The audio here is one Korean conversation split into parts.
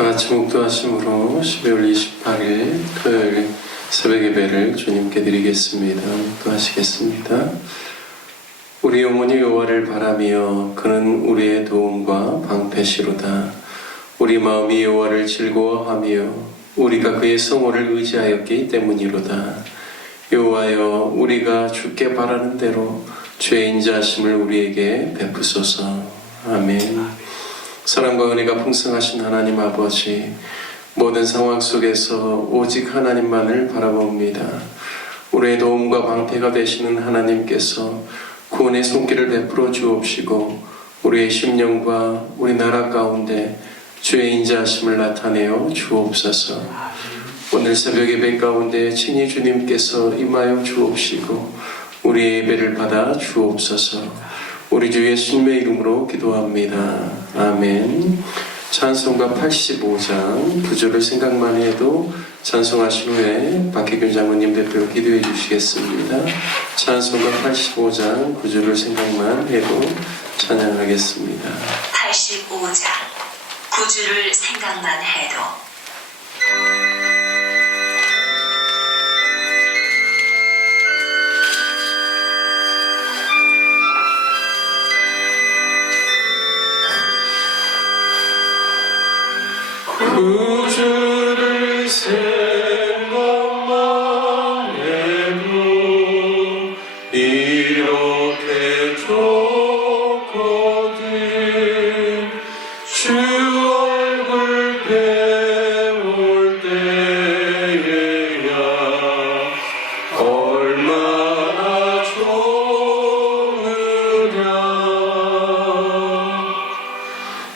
다 같이 묵도하심으로 12월 28일 토요일 새벽 예배를 주님께 드리겠습니다. 묵도하시겠습니다. 우리 영혼이 여호와를 바라며 그는 우리의 도움과 방패시로다. 우리 마음이 여호와를 즐거워하며 우리가 그의 성호를 의지하였기 때문이로다. 여호와여, 우리가 주께 바라는 대로 주의 인자하심을 우리에게 베푸소서. 아멘. 사랑과 은혜가 풍성하신 하나님 아버지, 모든 상황 속에서 오직 하나님만을 바라봅니다. 우리의 도움과 방패가 되시는 하나님께서 구원의 손길을 베풀어 주옵시고 우리의 심령과 우리 나라 가운데 주의 인자하심을 나타내어 주옵소서. 오늘 새벽 예배 가운데 친히 주님께서 임하여 주옵시고 우리의 예배를 받아 주옵소서. 우리 주 예수님의 이름으로 기도합니다. 아멘. 찬송가 85장 9절을 생각만 해도 찬송하신 후에 박혜균 장로님 대표 기도해 주시겠습니다. 찬송가 85장 9절을 생각만 해도 찬양하겠습니다. 85장 9절을 생각만 해도 구주를 생각만 해도 이렇게 좋거든. 주 얼굴 배울 때에야 얼마나 좋으랴.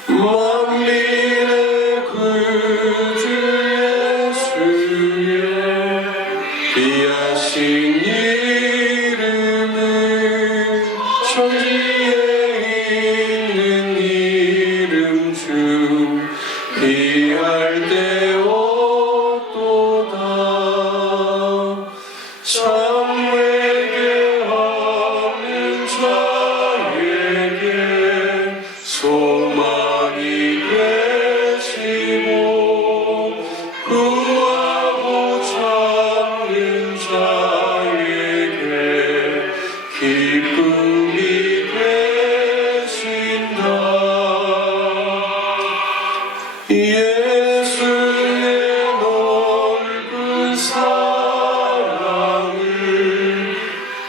만민의 구주 예수의 귀하신 이름은 천지에 있는 이름 중 귀할 때 얻도다. 참 회개하는 자에게 소망이 되시고 구하고 찾는 자에게 기쁨이 되신다. 예수의 넓은 사랑을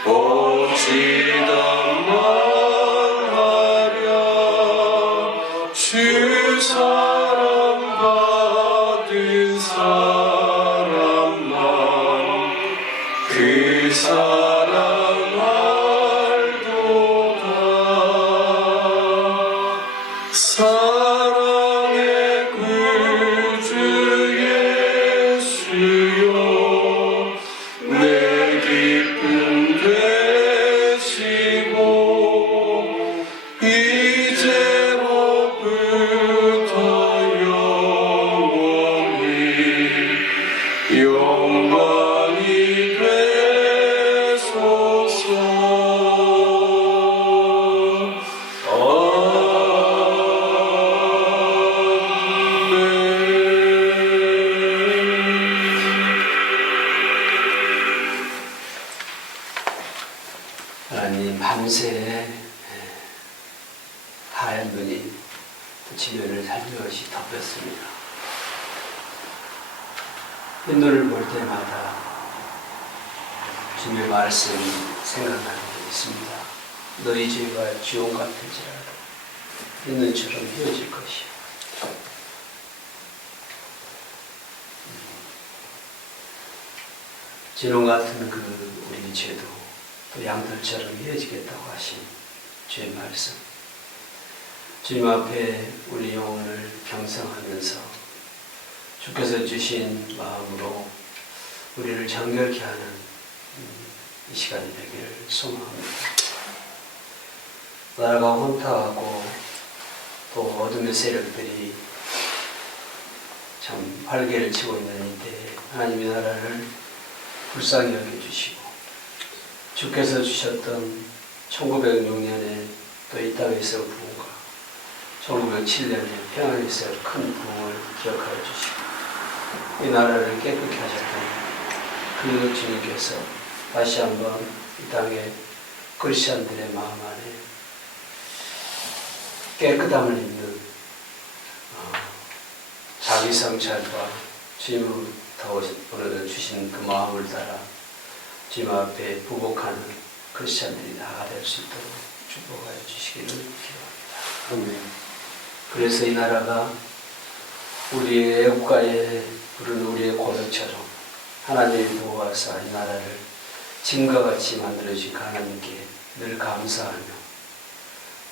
어찌다 말하랴. 주 사랑받은 사람만 그 사랑 알도다. 사랑의 구주 예수여, 내 기쁨 되시고 이제로부터 영원히 되소서. 하나님, 밤새 하얀 눈이 지면을 살며시 덮였습니다. 이 눈을 볼 때마다 주님의 말씀이 생각나는 게 있습니다. 너희 죄가 지옥 같을지라도 이 눈처럼 휘어질 것이요. 진홍 같은 그 우리 죄도 또 양털처럼 휘어지겠다고 하신 주의 말씀. 주님 앞에 우리 영혼을 경성하면서 주께서 주신 마음으로 우리를 정결케 하는 이 시간이 되기를 소망합니다. 나라가 혼탁하고 또 어둠의 세력들이 참 활개를 치고 있는 이때에 하나님의 나라를 불쌍히 여겨주시고 주께서 주셨던 1906년에 또 이 땅에서 부흥과 1907년에 평안에 있어 큰 부흥을 기억하여 주시고 이 나라를 깨끗게 하셨던 그 주님께서 다시 한번 이 땅에 크리스천들의 마음 안에 깨끗함을 입는 자기 성찰과 주님으로부터 주신 그 마음을 따라 주님 앞에 부복하는 크리스천들이 다 될 수 있도록 축복하여 주시기를 기도합니다. 아멘. 그래서 이 나라가 우리의 애국가에 부르는 우리의 고백처럼 하나님이 도와서 이 나라를 짐과 같이 만들어주신 하나님께 늘 감사하며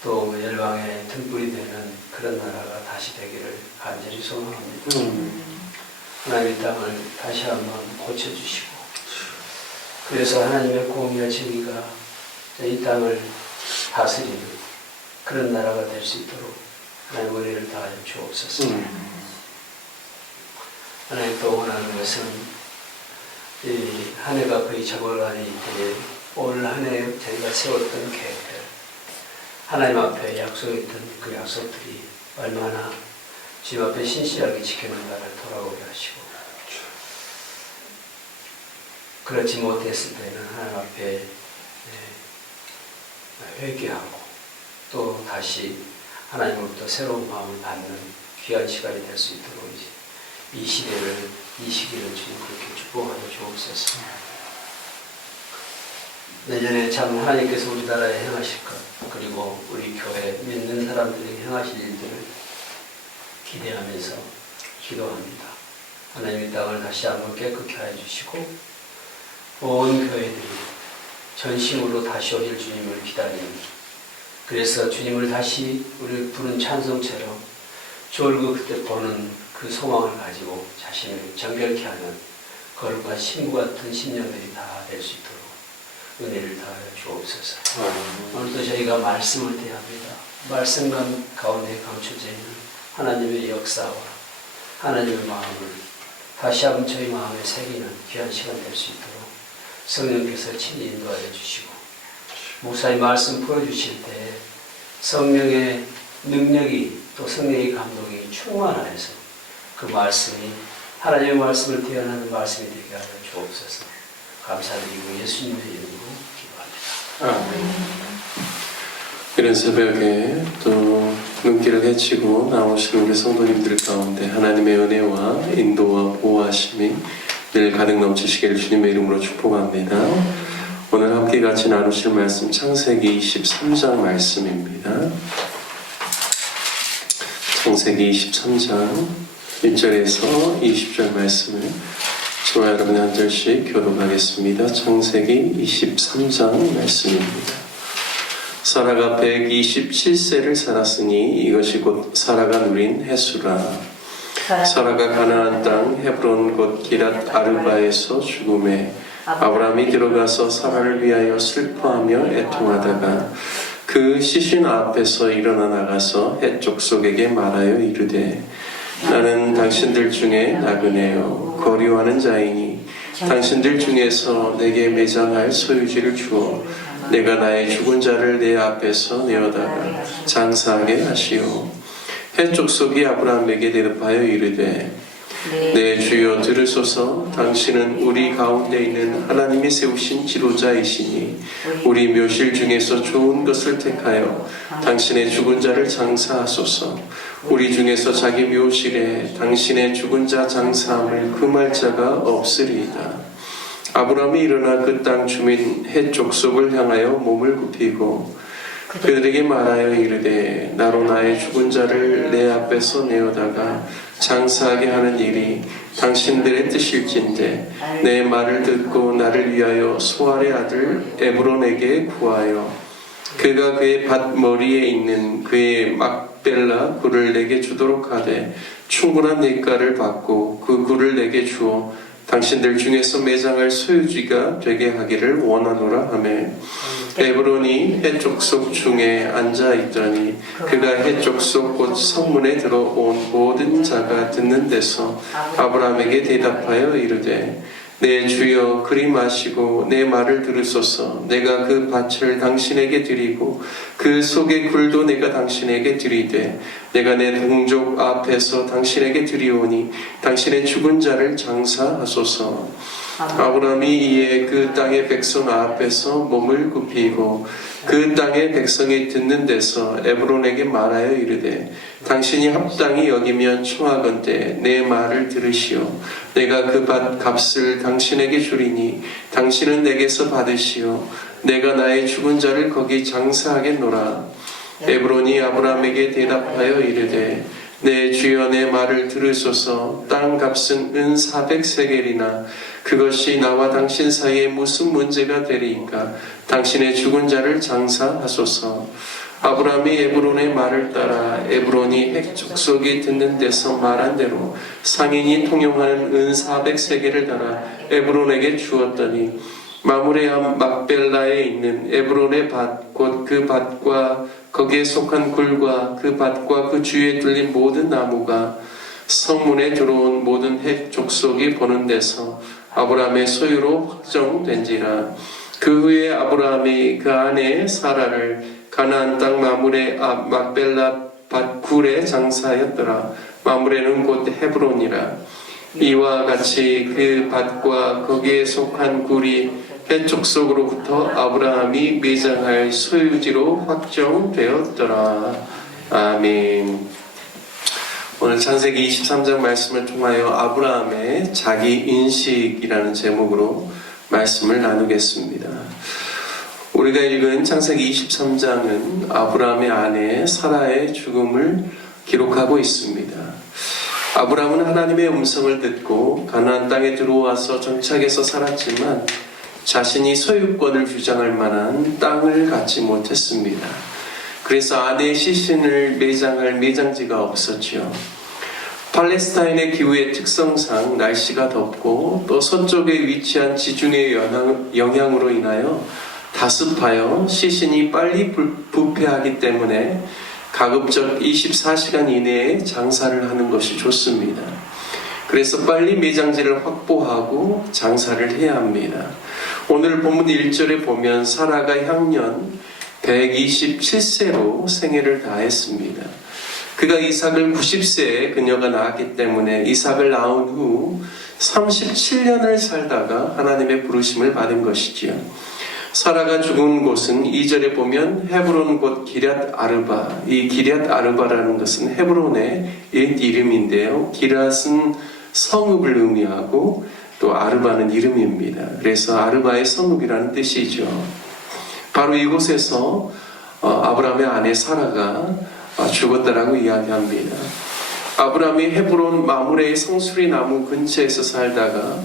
또 열방의 등불이 되는 그런 나라가 다시 되기를 간절히 소망합니다. 하나님의 땅을 다시 한번 고쳐주시고 그래서 하나님의 공의와 정의가 이 땅을 다스리는 그런 나라가 될 수 있도록 하나님 은혜를 다하여 주옵소서. 하나님 또 원하는 것은 이 한 해가 거의 저물가는 이때에 올 한 해 저희가 세웠던 계획들 하나님 앞에 약속했던 그 약속들이 얼마나 주님 앞에 신실하게 지켜낸가를 돌아보게 하시고 그렇지 못했을 때는 하나님 앞에 회개하고 또 다시 하나님으로부터 새로운 마음을 받는 귀한 시간이 될 수 있도록 이 시기를 주님 그렇게 축복하여 주옵소서. 내년에 참 하나님께서 우리나라에 행하실 것 그리고 우리 교회 믿는 사람들이 행하실 일들을 기대하면서 기도합니다. 하나님의 땅을 다시 한번 깨끗게 하여 주시고 온 교회들이 전심으로 다시 오실 주님을 기다리는 그래서 주님을 다시 우리 부른 찬송처럼 졸고 그때 보는 그 소망을 가지고 자신을 정결케 하는 거룩한 신부 같은 신령들이 다 될 수 있도록 은혜를 다하여 주옵소서. 오늘도 저희가 말씀을 대합니다. 말씀 가운데 감춰져 있는 하나님의 역사와 하나님의 마음을 다시 한번 저희 마음에 새기는 귀한 시간 될 수 있도록 성령께서 친히 인도하여 주시고 목사님 말씀 풀어주실 때 성령의 능력이 또 성령의 감동이 충만하여서 그 말씀이 하나님의 말씀을 대언하는 말씀이 되게 하여 주옵소서. 감사드리고 예수님의 이름으로 기도합니다. 이런 새벽에 또 눈길을 헤치고 나오시는 우리 성도님들 가운데 하나님의 은혜와 인도와 보호하심이 늘 가득 넘치시기를 주님의 이름으로 축복합니다. 오늘 함께 같이 나누실 말씀 창세기 23장 말씀입니다. 창세기 23장 1절에서 20절 말씀을 저와 여러분 한 절씩 교독하겠습니다. 창세기 23장 말씀입니다. 사라가 127세를 살았으니 이것이 곧 사라가 누린 해수라. 사라가 가나안 땅 헤브론 곧 기랏 아르바에서 죽음에 아브라함이 들어가서 사라를 위하여 슬퍼하며 애통하다가 그 시신 앞에서 일어나 나가서 헷 족속에게 말하여 이르되 나는 당신들 중에 나그네요 거류하는 자이니 당신들 중에서 내게 매장할 소유지를 주어 내가 나의 죽은 자를 내 앞에서 내어다가 장사하게 하시오. 헷 족속이 아브라함에게 대답하여 이르되 내 주여 들으소서. 당신은 우리 가운데 있는 하나님이 세우신 지도자이시니 우리 묘실 중에서 좋은 것을 택하여 당신의 죽은 자를 장사하소서. 우리 중에서 자기 묘실에 당신의 죽은 자 장사함을 금할 자가 없으리이다. 아브라함이 일어나 그 땅 주민 헷 족속을 향하여 몸을 굽히고 그들에게 말하여 이르되 나로 나의 죽은 자를 내 앞에서 내어다가 장사하게 하는 일이 당신들의 뜻일진데 내 말을 듣고 나를 위하여 소알의 아들 에브론에게 구하여 그가 그의 밭머리에 있는 그의 막벨라 굴을 내게 주도록 하되 충분한 대가를 받고 그 굴을 내게 주어 당신들 중에서 매장할 소유지가 되게 하기를 원하노라 하며 에브론이 헷 족속 중에 앉아있더니 그가 헷 족속 곧 성문에 들어온 모든 자가 듣는 데서 아브라함에게 대답하여 이르되 내 주여 그리 마시고 내 말을 들으소서. 내가 그 밭을 당신에게 드리고 그 속의 굴도 내가 당신에게 드리되 내가 내 동족 앞에서 당신에게 드리오니 당신의 죽은 자를 장사하소서. 아브라함이 이에 그 땅의 백성 앞에서 몸을 굽히고 그 땅의 백성이 듣는 데서 에브론에게 말하여 이르되 당신이 합당히 여기면 청하건대 내 말을 들으시오. 내가 그 밭 값을 당신에게 주리니 당신은 내게서 받으시오. 내가 나의 죽은 자를 거기 장사하겠노라. 에브론이 아브라함에게 대답하여 이르되 내 주여 내 말을 들으소서. 땅 값은 은 400세겔이나 그것이 나와 당신 사이에 무슨 문제가 되리이까. 당신의 죽은 자를 장사하소서. 아브라함이 에브론의 말을 따라 에브론이 핵 족속이 듣는 데서 말한 대로 상인이 통용하는 은 400세겔을 달아 에브론에게 주었더니 마므레 앞 막벨라에 있는 에브론의 밭 곧 그 밭과 거기에 속한 굴과 그 밭과 그 주위에 뚫린 모든 나무가 성문에 들어온 모든 핵 족속이 보는 데서 아브라함의 소유로 확정된지라. 그 후에 아브라함이 그 아내 사라를 가나안 땅 마므레 앞 막벨라 밭 굴에 장사하였더라. 마므레는 곧 헤브론이라. 이와 같이 그 밭과 거기에 속한 굴이 헷 족속으로부터 아브라함이 매장할 소유지로 확정되었더라. 아멘. 오늘 창세기 23장 말씀을 통하여 아브라함의 자기 인식이라는 제목으로 말씀을 나누겠습니다. 우리가 읽은 창세기 23장은 아브라함의 아내 사라의 죽음을 기록하고 있습니다. 아브라함은 하나님의 음성을 듣고 가나안 땅에 들어와서 정착해서 살았지만 자신이 소유권을 주장할 만한 땅을 갖지 못했습니다. 그래서 아내의 시신을 매장할 매장지가 없었지요. 팔레스타인의 기후의 특성상 날씨가 덥고 또 서쪽에 위치한 지중해의 영향으로 인하여 다습하여 시신이 빨리 부패하기 때문에 가급적 24시간 이내에 장사를 하는 것이 좋습니다. 그래서 빨리 매장지를 확보하고 장사를 해야 합니다. 오늘 본문 1절에 보면 사라가 향년 127세로 생애를 다했습니다. 그가 이삭을 90세에 그녀가 낳았기 때문에 이삭을 낳은 후 37년을 살다가 하나님의 부르심을 받은 것이지요. 사라가 죽은 곳은 2절에 보면 헤브론 곧 기럇 아르바. 이 기럇 아르바라는 것은 헤브론의 옛 이름인데요. 기럇은 성읍을 의미하고 또 아르바는 이름입니다. 그래서 아르바의 성읍이라는 뜻이죠. 바로 이곳에서 아브라함의 아내 사라가 죽었다라고 이야기합니다. 아브라함이 헤브론 마므레의 성수리 나무 근처에서 살다가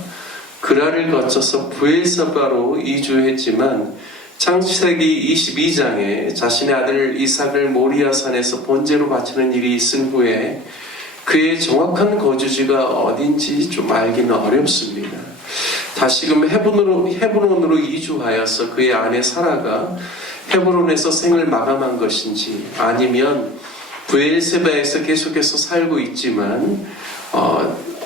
그라를 거쳐서 부엘세바로 이주했지만 창세기 22장에 자신의 아들 이삭을 모리아산에서 번제로 바치는 일이 있은 후에 그의 정확한 거주지가 어딘지 좀 알기는 어렵습니다. 다시금 헤브론으로 이주하여서 그의 아내 사라가 헤브론에서 생을 마감한 것인지 아니면 부엘세바에서 계속해서 살고 있지만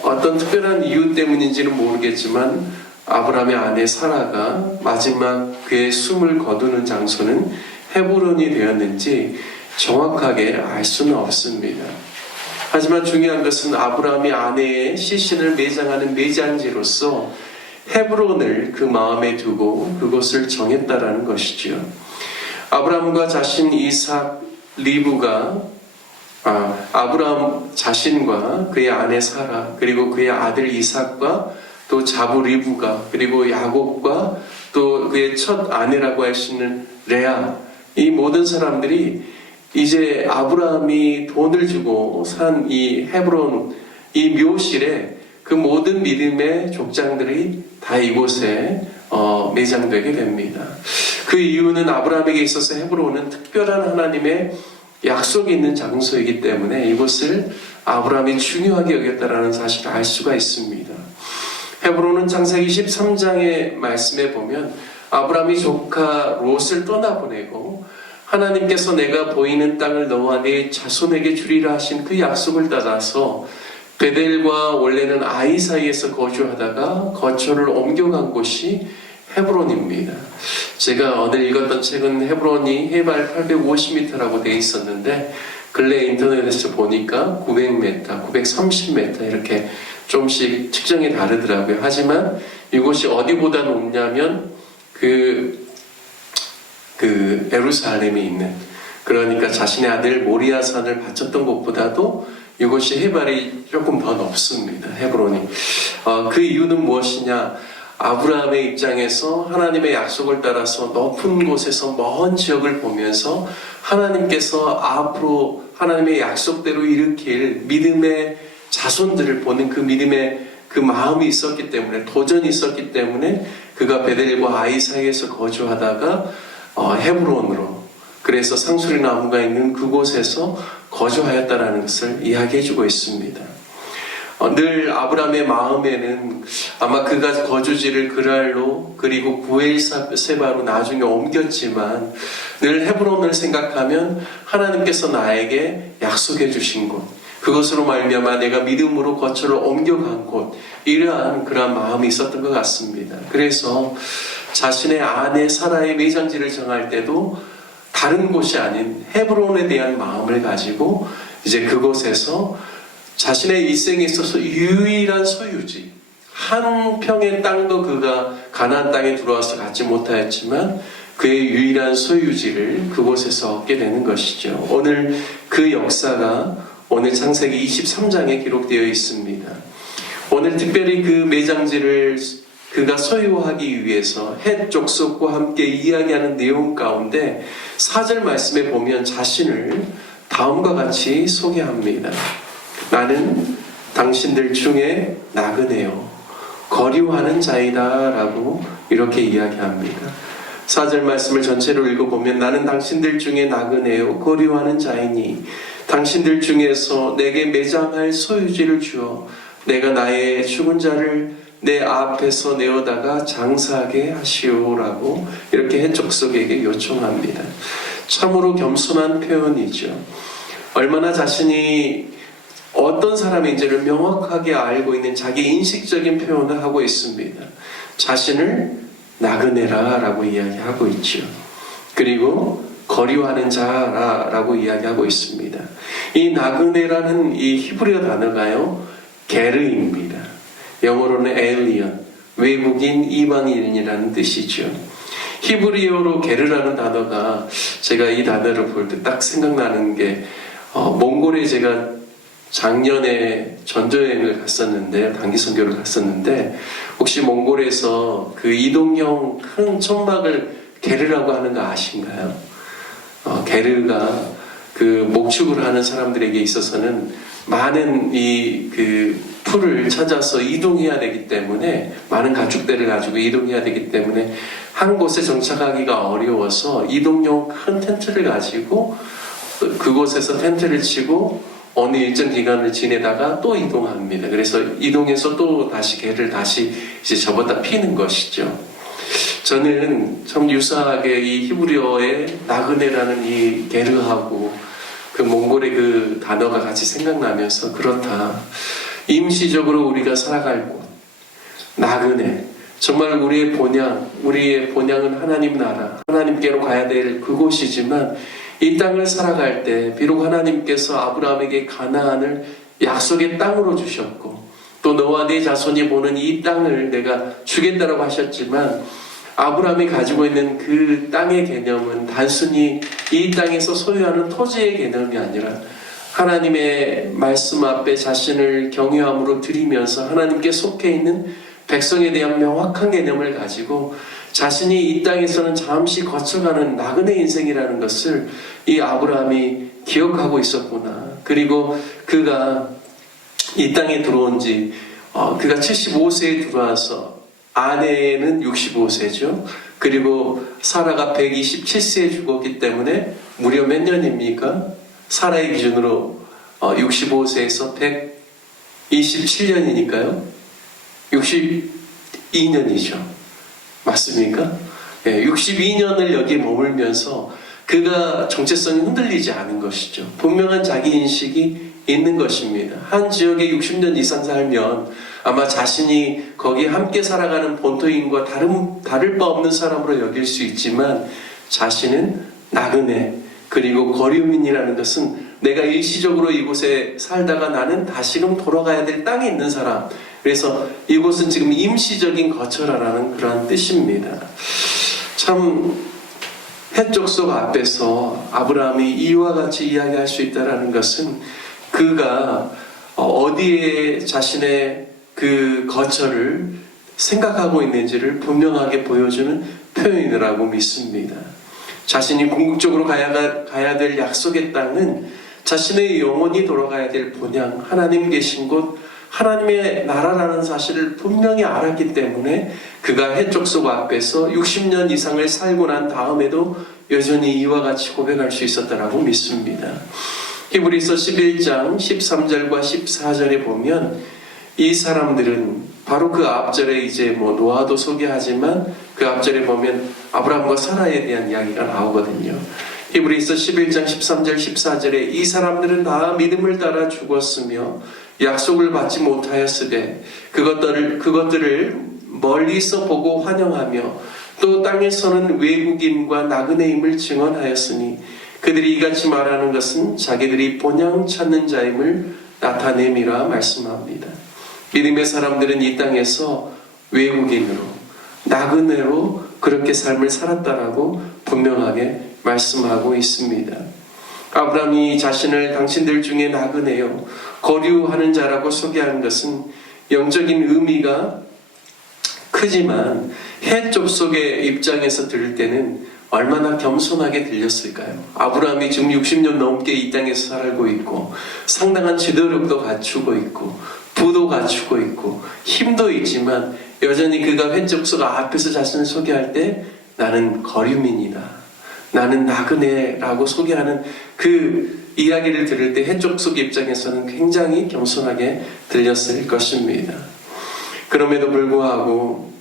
어떤 특별한 이유 때문인지는 모르겠지만 아브라함의 아내 사라가 마지막 그의 숨을 거두는 장소는 헤브론이 되었는지 정확하게 알 수는 없습니다. 하지만 중요한 것은 아브라함이 아내의 시신을 매장하는 매장지로서 헤브론을 그 마음에 두고 그곳을 정했다라는 것이지요. 아브라함과 자신 이삭 리브가 아브라함 자신과 그의 아내 사라 그리고 그의 아들 이삭과 또 자부 리브가 그리고 야곱과 또 그의 첫 아내라고 할 수 있는 레아 이 모든 사람들이 이제 아브라함이 돈을 주고 산 이 헤브론 이 묘실에 그 모든 믿음의 족장들이 다 이곳에 매장되게 됩니다. 그 이유는 아브라함에게 있어서 헤브론은 특별한 하나님의 약속이 있는 장소이기 때문에 이곳을 아브라함이 중요하게 여겼다라는 사실을 알 수가 있습니다. 헤브론은 창세기 13장의 말씀에 보면 아브라함이 조카 롯을 떠나보내고 하나님께서 내가 보이는 땅을 너와 네 자손에게 주리라 하신 그 약속을 따라서 베델과 원래는 아이 사이에서 거주하다가 거처를 옮겨간 곳이 헤브론입니다. 제가 오늘 읽었던 책은 헤브론이 해발 850m라고 되어 있었는데 근래 인터넷에서 보니까 900m, 930m 이렇게 좀씩 측정이 다르더라고요. 하지만 이곳이 어디보다 높냐면 그 예루살렘에 있는, 그러니까 자신의 아들 모리아산을 바쳤던 곳보다도 이곳이 해발이 조금 더 높습니다. 헤브론이. 그 이유는 무엇이냐? 아브라함의 입장에서 하나님의 약속을 따라서 높은 곳에서 먼 지역을 보면서 하나님께서 앞으로 하나님의 약속대로 일으킬 믿음의 자손들을 보는 그 믿음의 그 마음이 있었기 때문에, 도전이 있었기 때문에 그가 베델과 아이 사이에서 거주하다가 헤브론으로, 그래서 상수리 나무가 있는 그곳에서 거주하였다라는 것을 이야기해주고 있습니다. 늘 아브라함의 마음에는 아마 그가 거주지를 그랄로 그리고 부엘세바로 나중에 옮겼지만 늘 헤브론을 생각하면 하나님께서 나에게 약속해 주신 곳, 그것으로 말미암아 내가 믿음으로 거처를 옮겨간 곳, 이러한 그러한 마음이 있었던 것 같습니다. 그래서 자신의 아내 사라의 매장지를 정할 때도 다른 곳이 아닌 헤브론에 대한 마음을 가지고 이제 그곳에서 자신의 일생에 있어서 유일한 소유지, 한 평의 땅도 그가 가나안 땅에 들어와서 갖지 못하였지만 그의 유일한 소유지를 그곳에서 얻게 되는 것이죠. 오늘 그 역사가 오늘 창세기 23장에 기록되어 있습니다. 오늘 특별히 그 매장지를 그가 소유하기 위해서 헷 족속과 함께 이야기하는 내용 가운데 4절 말씀에 보면 자신을 다음과 같이 소개합니다. 나는 당신들 중에 나그네요, 거류하는 자이다 라고 이렇게 이야기합니다. 4절 말씀을 전체로 읽어보면 나는 당신들 중에 나그네요, 거류하는 자이니 당신들 중에서 내게 매장할 소유지를 주어 내가 나의 죽은 자를 내 앞에서 내어다가 장사하게 하시오라고 이렇게 헷족속에게 요청합니다. 참으로 겸손한 표현이죠. 얼마나 자신이 어떤 사람인지를 명확하게 알고 있는 자기 인식적인 표현을 하고 있습니다. 자신을 나그네라 라고 이야기하고 있죠. 그리고 거류하는 자라고 이야기하고 있습니다. 이 나그네라는 이 히브리어 단어가요, 게르입니다. 영어로는 에일리언, 외국인, 이방인이라는 뜻이죠. 히브리어로 게르라는 단어가, 제가 이 단어를 볼 때 딱 생각나는 게 몽골에 제가 작년에 전도여행을 갔었는데, 단기 선교를 갔었는데, 혹시 몽골에서 그 이동형 큰 천막을 게르라고 하는 거 아신가요? 게르가 그 목축을 하는 사람들에게 있어서는 많은 그 풀을 찾아서 이동해야 되기 때문에, 많은 가축대를 가지고 이동해야 되기 때문에 한 곳에 정착하기가 어려워서 이동용 큰 텐트를 가지고 그곳에서 텐트를 치고 어느 일정 기간을 지내다가 또 이동합니다. 그래서 이동해서 또 다시 개를 다시 이제 접었다 피는 것이죠. 저는 참 유사하게 이 히브리어의 나그네라는 이 게르하고 그 몽골의 그 단어가 같이 생각나면서, 그렇다, 임시적으로 우리가 살아갈 곳, 나그네, 정말 우리의 본향은 하나님 나라, 하나님께로 가야 될 그곳이지만 이 땅을 살아갈 때 비록 하나님께서 아브라함에게 가나안을 약속의 땅으로 주셨고 또 너와 네 자손이 보는 이 땅을 내가 주겠다라고 하셨지만, 아브라함이 가지고 있는 그 땅의 개념은 단순히 이 땅에서 소유하는 토지의 개념이 아니라 하나님의 말씀 앞에 자신을 경외함으로 드리면서 하나님께 속해 있는 백성에 대한 명확한 개념을 가지고 자신이 이 땅에서는 잠시 거쳐가는 나그네 인생이라는 것을 이 아브라함이 기억하고 있었구나. 그리고 그가 이 땅에 들어온 지 그가 75세에 들어와서 아내는 65세죠. 그리고 사라가 127세에 죽었기 때문에 무려 몇 년입니까? 사라의 기준으로 65세에서 127년이니까요. 62년이죠. 맞습니까? 62년을 여기 머물면서 그가 정체성이 흔들리지 않은 것이죠. 분명한 자기 인식이 있는 것입니다. 한 지역에 60년 이상 살면 아마 자신이 거기에 함께 살아가는 본토인과 다를 바 없는 사람으로 여길 수 있지만 자신은 나그네 그리고 거류민이라는 것은 내가 일시적으로 이곳에 살다가 나는 다시금 돌아가야 될 땅에 있는 사람, 그래서 이곳은 지금 임시적인 거처라는 그러한 뜻입니다. 참 해족속 앞에서 아브라함이 이와 같이 이야기할 수 있다는 것은 그가 어디에 자신의 그 거처를 생각하고 있는지를 분명하게 보여주는 표현이라고 믿습니다. 자신이 궁극적으로 가야 될 약속의 땅은 자신의 영혼이 돌아가야 될 본향, 하나님 계신 곳, 하나님의 나라라는 사실을 분명히 알았기 때문에 그가 해족속 앞에서 60년 이상을 살고 난 다음에도 여전히 이와 같이 고백할 수 있었다라고 믿습니다. 히브리서 11장 13절과 14절에 보면 이 사람들은 바로 그 앞절에 이제 노아도 소개하지만 그 앞절에 보면 아브라함과 사라에 대한 이야기가 나오거든요. 히브리서 11장 13절 14절에 이 사람들은 다 믿음을 따라 죽었으며 약속을 받지 못하였으되 그것들을 멀리서 보고 환영하며 또 땅에서는 외국인과 나그네임을 증언하였으니 그들이 이같이 말하는 것은 자기들이 본향 찾는 자임을 나타냄이라 말씀합니다. 믿음의 사람들은 이 땅에서 외국인으로 나그네로 그렇게 삶을 살았다라고 분명하게 말씀하고 있습니다. 아브라함이 자신을 당신들 중에 나그네요 거류하는 자라고 소개하는 것은 영적인 의미가 크지만 해족속의 입장에서 들을 때는 얼마나 겸손하게 들렸을까요? 아브라함이 지금 60년 넘게 이 땅에서 살고 있고 상당한 지도력도 갖추고 있고 부도 갖추고 있고 힘도 있지만 여전히 그가 해족속 앞에서 자신을 소개할 때 나는 거류민이다, 나는 나그네라고 소개하는 그 이야기를 들을 때 해족속 입장에서는 굉장히 겸손하게 들렸을 것입니다. 그럼에도 불구하고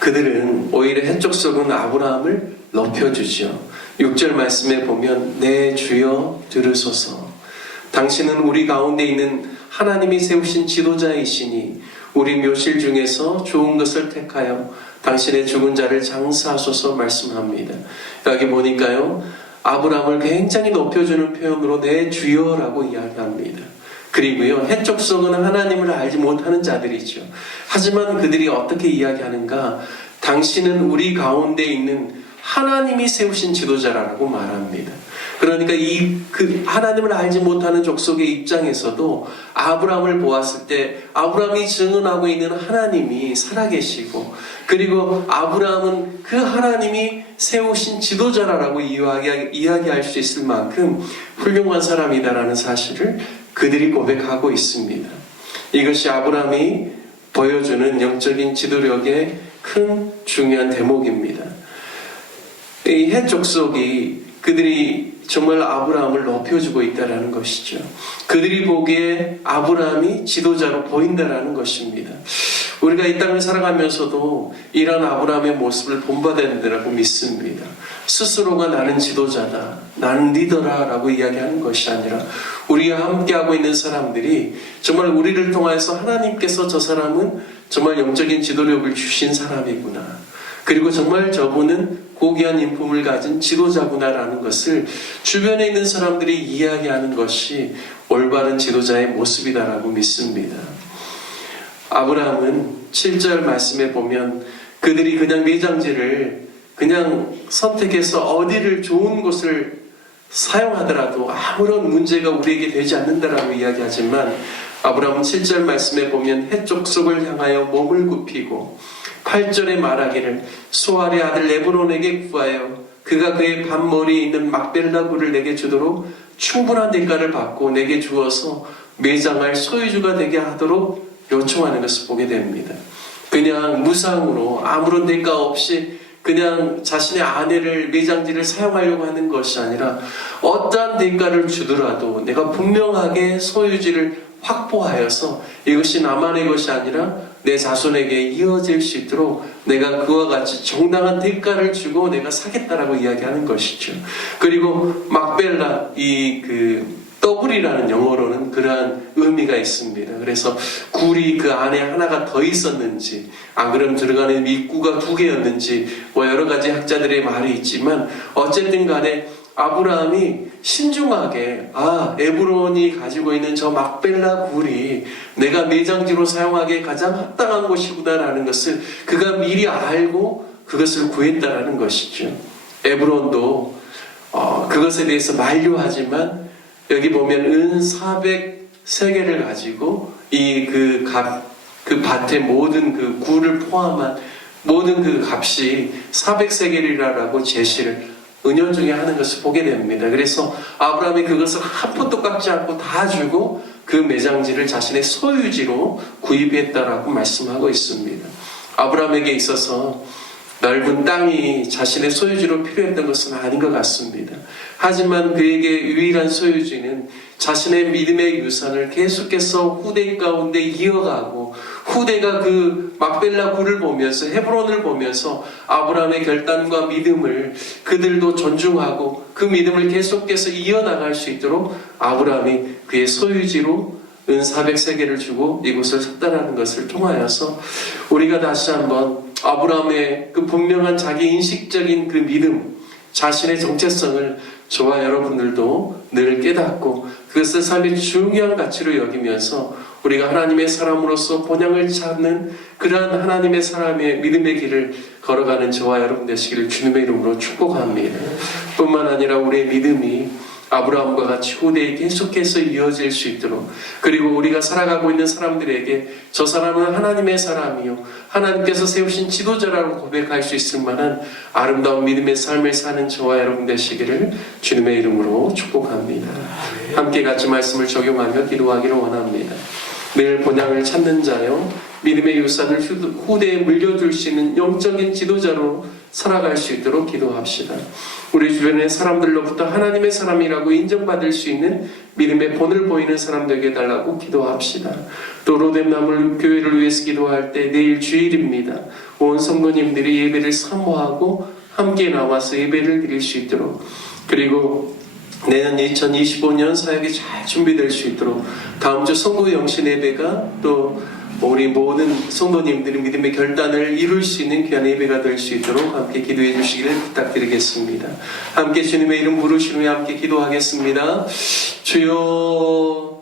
그들은 오히려 해족속은 아브라함을 높여주죠. 6절 말씀에 보면 내 주여 들으소서, 당신은 우리 가운데 있는 하나님이 세우신 지도자이시니 우리 묘실 중에서 좋은 것을 택하여 당신의 죽은 자를 장사하소서 말씀합니다. 여기 보니까요, 아브라함을 굉장히 높여주는 표현으로 내 주여라고 이야기합니다. 그리고요, 해족속은 하나님을 알지 못하는 자들이죠. 하지만 그들이 어떻게 이야기하는가? 당신은 우리 가운데 있는 하나님이 세우신 지도자라고 말합니다. 그러니까 그 하나님을 알지 못하는 족속의 입장에서도 아브라함을 보았을 때 아브라함이 증언하고 있는 하나님이 살아계시고, 그리고 아브라함은 그 하나님이 세우신 지도자라고 이야기할 수 있을 만큼 훌륭한 사람이다라는 사실을 그들이 고백하고 있습니다. 이것이 아브라함이 보여주는 영적인 지도력의 큰 중요한 대목입니다. 이 해족속이 그들이 정말 아브라함을 높여주고 있다는 것이죠. 그들이 보기에 아브라함이 지도자로 보인다는 것입니다. 우리가 이 땅을 살아가면서도 이런 아브라함의 모습을 본받아야 된다고 믿습니다. 스스로가 나는 지도자다, 나는 리더다 라고 이야기하는 것이 아니라 우리가 함께하고 있는 사람들이 정말 우리를 통해서 하나님께서 저 사람은 정말 영적인 지도력을 주신 사람이구나, 그리고 정말 저분은 고귀한 인품을 가진 지도자구나라는 것을 주변에 있는 사람들이 이야기하는 것이 올바른 지도자의 모습이다라고 믿습니다. 아브라함은 7절 말씀에 보면 그들이 그냥 매장지를 그냥 선택해서 어디를 좋은 곳을 사용하더라도 아무런 문제가 우리에게 되지 않는다라고 이야기하지만, 아브라함은 7절 말씀에 보면 해족속을 향하여 몸을 굽히고 8절에 말하기를 수알의 아들 레브론에게 구하여 그가 그의 밤머리에 있는 막벨라 굴을 내게 주도록 충분한 대가를 받고 내게 주어서 매장할 소유주가 되게 하도록 요청하는 것을 보게 됩니다. 그냥 무상으로 아무런 대가 없이 그냥 자신의 아내를 매장지를 사용하려고 하는 것이 아니라 어떠한 대가를 주더라도 내가 분명하게 소유지를 확보하여서 이것이 나만의 것이 아니라 내 자손에게 이어질 수 있도록 내가 그와 같이 정당한 대가를 주고 내가 사겠다라고 이야기하는 것이죠. 그리고 막벨라, 이 더블이라는 영어로는 그러한 의미가 있습니다. 그래서 굴이 그 안에 하나가 더 있었는지, 안 그러면 들어가는 입구가 2개였는지, 뭐 여러 가지 학자들의 말이 있지만, 어쨌든 간에 아브라함이 신중하게, 에브론이 가지고 있는 저 막벨라 굴이 내가 매장지로 사용하기에 가장 합당한 곳이구나라는 것을 그가 미리 알고 그것을 구했다라는 것이죠. 에브론도 그것에 대해서 만류하지만, 여기 보면 은 400세겔을 가지고 그 밭의 모든 그 굴을 포함한 모든 그 값이 400세겔이라고 제시를 은연중에 하는 것을 보게 됩니다. 그래서 아브라함이 그것을 한 푼도 깎지 않고 다 주고 그 매장지를 자신의 소유지로 구입했다라고 말씀하고 있습니다. 아브라함에게 있어서 넓은 땅이 자신의 소유지로 필요했던 것은 아닌 것 같습니다. 하지만 그에게 유일한 소유지는 자신의 믿음의 유산을 계속해서 후대 가운데 이어가고, 후대가 그 막벨라 굴을 보면서, 헤브론을 보면서 아브라함의 결단과 믿음을 그들도 존중하고 그 믿음을 계속해서 이어나갈 수 있도록 아브라함이 그의 소유지로 은 400세겔을 주고 이곳을 샀다는 것을 통하여서 우리가 다시 한번 아브라함의 그 분명한 자기 인식적인 그 믿음, 자신의 정체성을 저와 여러분들도 늘 깨닫고 그것을 삶의 중요한 가치로 여기면서 우리가 하나님의 사람으로서 본향을 찾는 그러한 하나님의 사람의 믿음의 길을 걸어가는 저와 여러분 되시기를 주님의 이름으로 축복합니다. 뿐만 아니라 우리의 믿음이 아브라함과 같이 후대에 계속해서 이어질 수 있도록, 그리고 우리가 살아가고 있는 사람들에게 저 사람은 하나님의 사람이요, 하나님께서 세우신 지도자라고 고백할 수 있을 만한 아름다운 믿음의 삶을 사는 저와 여러분 되시기를 주님의 이름으로 축복합니다. 함께 같이 말씀을 적용하며 기도하기를 원합니다. 늘 본향을 찾는 자요, 믿음의 유산을 후대에 물려줄 수 있는 영적인 지도자로 살아갈 수 있도록 기도합시다. 우리 주변의 사람들로부터 하나님의 사람이라고 인정받을 수 있는 믿음의 본을 보이는 사람 되게 해달라고 기도합시다. 또 로뎀나물 교회를 위해서 기도할 때 내일 주일입니다. 온 성도님들이 예배를 사모하고 함께 나와서 예배를 드릴 수 있도록, 그리고 내년 2025년 사역이 잘 준비될 수 있도록 다음 주 성도 영신 예배가 또 우리 모든 성도님들이 믿음의 결단을 이룰 수 있는 귀한 예배가 될 수 있도록 함께 기도해 주시기를 부탁드리겠습니다. 함께 주님의 이름 부르시며 함께 기도하겠습니다. 주여